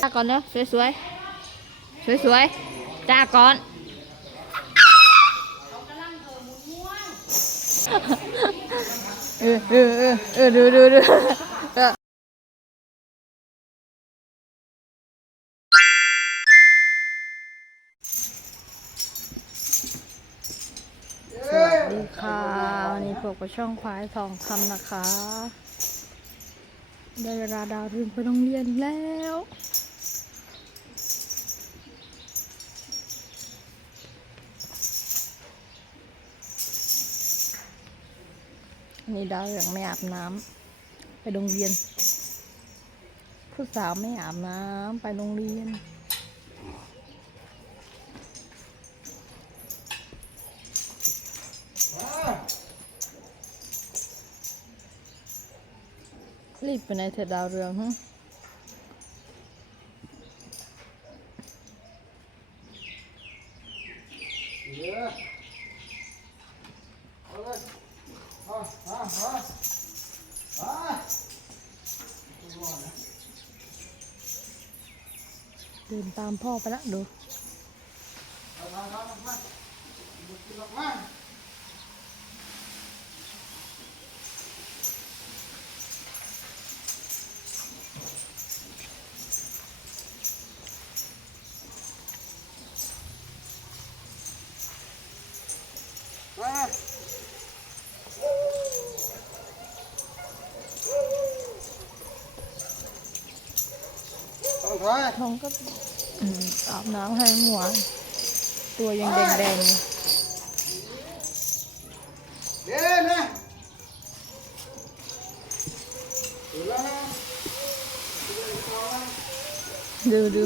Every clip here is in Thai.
จ้าก่อนเนอะสวยสวยสวยสวยๆจ้าก่อนเออเออเออเออดูดูดูเออสวัสดีค่ะวันนี้พบกับช่องควายทองคำนะคะ ได้เวลาดาวถึงไปโรงเรียนแล้ว นี่ดาวยังไม่อาบน้ำไปโรงเรียน ผู้สาวไม่อาบน้ำไปโรงเรียน รีบไปไหนเถอดาวเรืองฮะเยอา นตามพ่อไปละเดูเอาเอาเอาเอามาบุกออกมา มา ต้องถอยท้องก็อืมอาบน้ำให้หมวนตัวยังแดงๆอยู่เดี๋ยวนะดูแล้วนะดูดู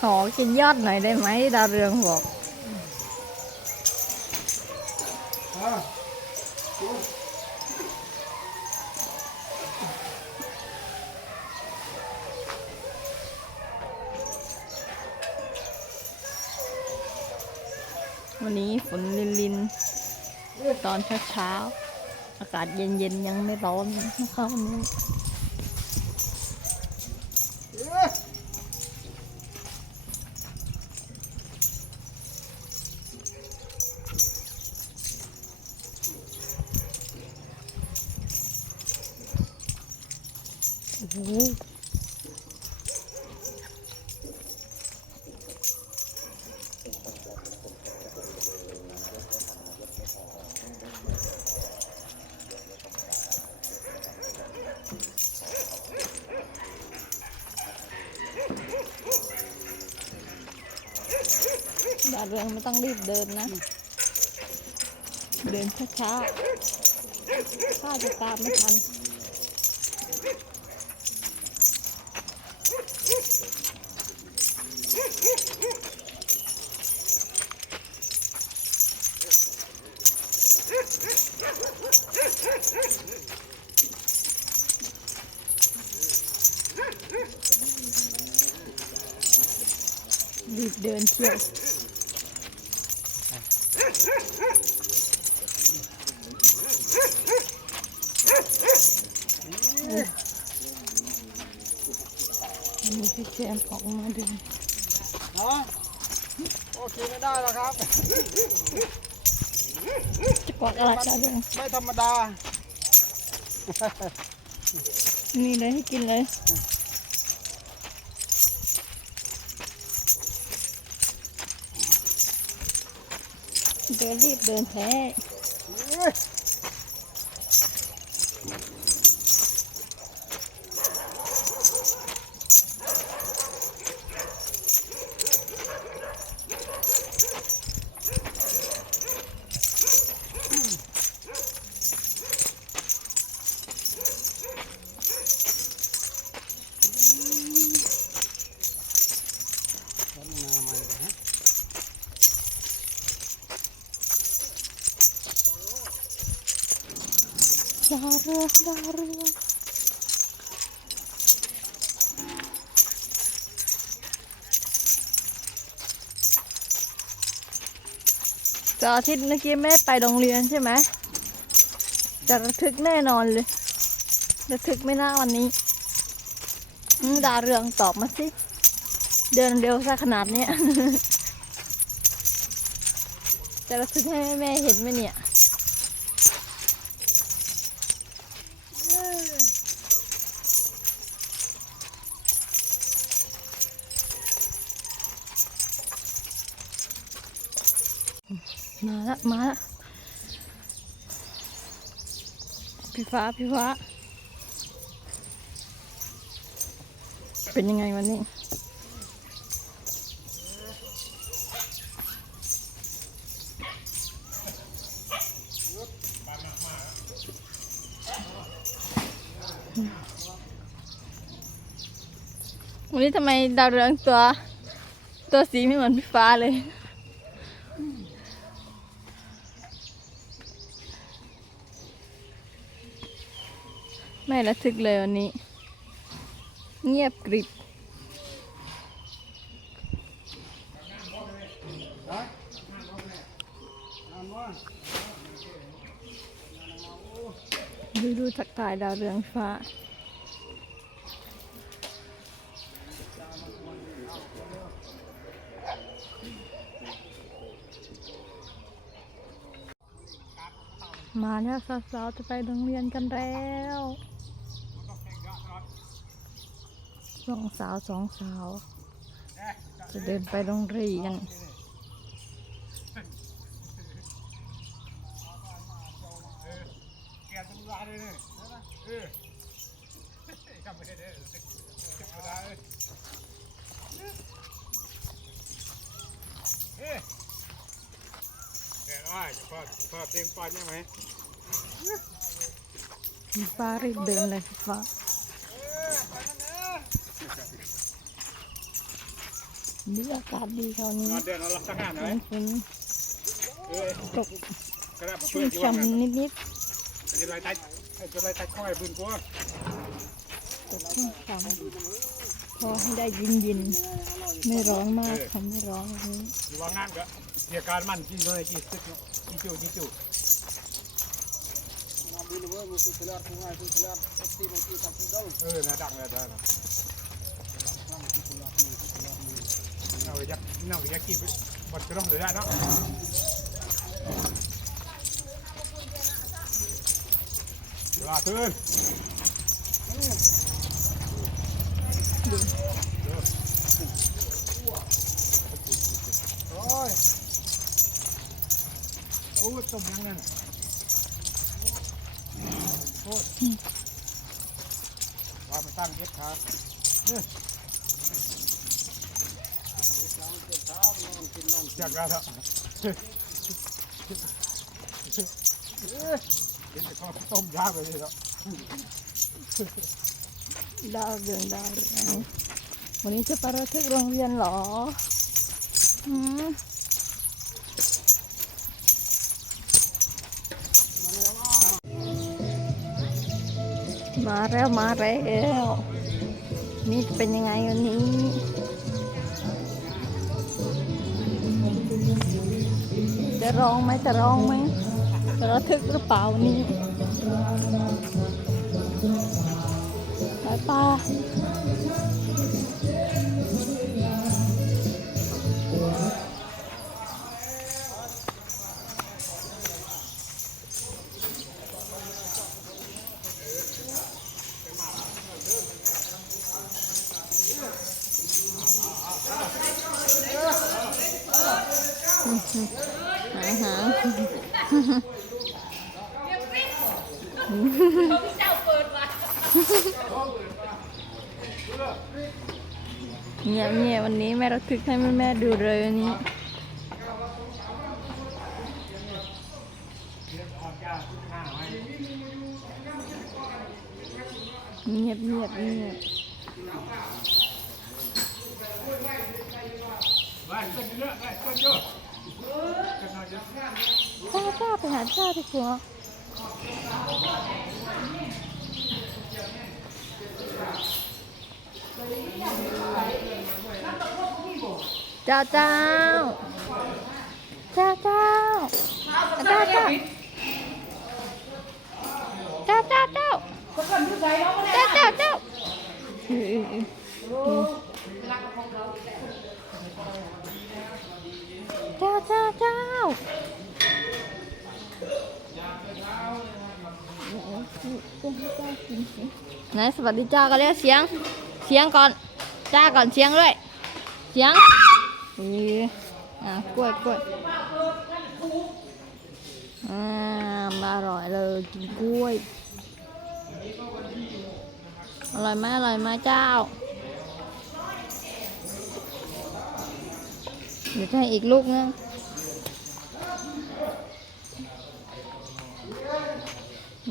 ขอกินยอดหน่อยได้ไหมดาวเรืองบอก อนเช้าๆอากาศเย็นๆยังไม่ร้อนนะคะวันนี้โอ้ เรืองไม่ต้องรีบเดินนะ เดินช้าๆข้าจะตามไม่ทันรีบเดินเที่ยว อันนี้พี่แจมออกมาเดินเนาะโอเคไม่ได้แล้วครับ จะกอดอะไรได้ด้วยไม่ธรรมดา นี่เลยให้กินเลย เดินรีบเดินแท้ เอ้ย พัฒนาใหม่เลยฮะ ดาวเรืองดาวเรืองจอาทิตย์เมื่อกี้ไม่ไปโรงเรียนใช่ไหม จะระทึกแน่นอนเลย ระทึกไม่น่าวันนี้ดาเรืองตอบมาสิ เดินเร็วซะขนาดเนี้ยจะระทึกให้แม่เห็นไหมเนี่ย มาละมาละพี่ฟ้าพี่ฟ้า เป็นยังไงวันนี้วันนี้ทำไมดาวเรืองตัว ตัวสีไม่เหมือนพี่ฟ้าเลย ไม่ระทึกเลยวันนี้ เงียบกริบดูดูทักทายดาวเรืองฟ้า มาแล้วสาวๆจะไปโรงเรียนกันแล้ว สองสาวสองสาว จะเดินไปโรงเรียนฟ้ารีบเดินเลยฟ้า ดีอากาศดีคราวนี้นอนเดินเอาลักษณะหน่ฝอยนฝนเออตกกระดาษมาชุ่เพื่มอนที่ว่าฉ่ำนิดจะไรตัดจะไรตัดข้อยพื้นกูๆตกชุ่มฉ่ำพอให้ได้ยินยินๆไม่ร้อนมากค่ะไม่ร้อนแบบนี้อยู่ว่างานก็เกี่ยการมันกินเลยกินซึกกินจู่กินจู่เออนะดังเลยได้นะ เราอยากเราอยากกินบดกระดองเลยได้เนาะเวลาขึ้นโอ้ยโอ้ยต้มยังนั่นโอ้ยว่ามันตั้งเย็ดขา จากแล้วเถอะเห็นแต่ก็ต้มยาไปเลยเนาะดาวเรืองดาวเรืองวันนี้จะไประทึกโรงเรียนหรอหืมมาแล้วมาแล้วนี่เป็นยังไงวันนี้ จะร้องไหมจะร้องไหมจะระทึกหรือเปล่านนี้ไปป้า เงียบเงียบวันนี้แม่ระทึกให้แม่แม่ดูเลยวันนี้เงียบเงียบเงียบไปต้นเยอะไปต้นเยอะต้นเยอะ จ้าจ้าไปหาจ้าดีกว่าเจ้าเจ้าเจ้าเจ้าเจ้าเจ้าเจ้าเจ้าเจ้าเจ้าเจ้าเจ้าเออเออเออ ไหนสวัสดีจ้ากันเลยกเสียง เสียงก่อน จ้าก่อนเสียงด้วย เสียงนี่อะกล้วยกล้วยอ่ามาอร่อยเลยกินกล้วย อร่อยไหมอร่อยไหมเจ้า เดี๋ยวให้อีกลูกนึง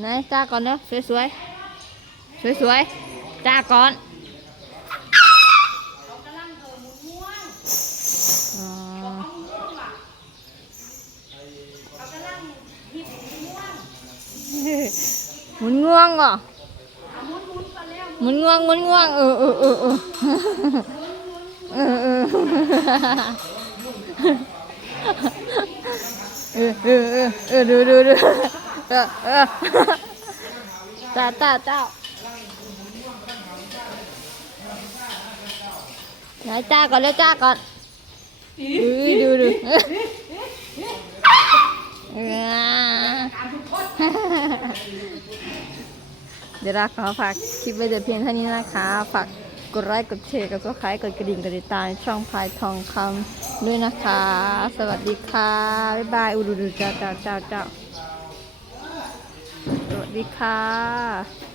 ไหนจ้าก่อนเนาะสวยๆ สวยๆจ้าก่อนหมุนง่วงเหรอหมุนง่วงหมุนง่วงเออเออเออเออเออเออเออเออเออเออดูดูดูเออเออเจ้าเจ้า เจ้าไหนจ้าก่อนเร็วจ้าก่อนอุ้ยดูดูเออเออเดี๋ยวเราขอฝากคลิปไว้แต่เพียงเท่านี้นะคะ ฝากกดไลค์กดแชร์กดซับสไครต์กดกระดิ่งกดติดตามช่องพายทองคำด้วยนะคะ สวัสดีค่ะ บ๊ายบาย อุดูดูจ้าจ้าจ้าจ้าสวัสดีค่ะ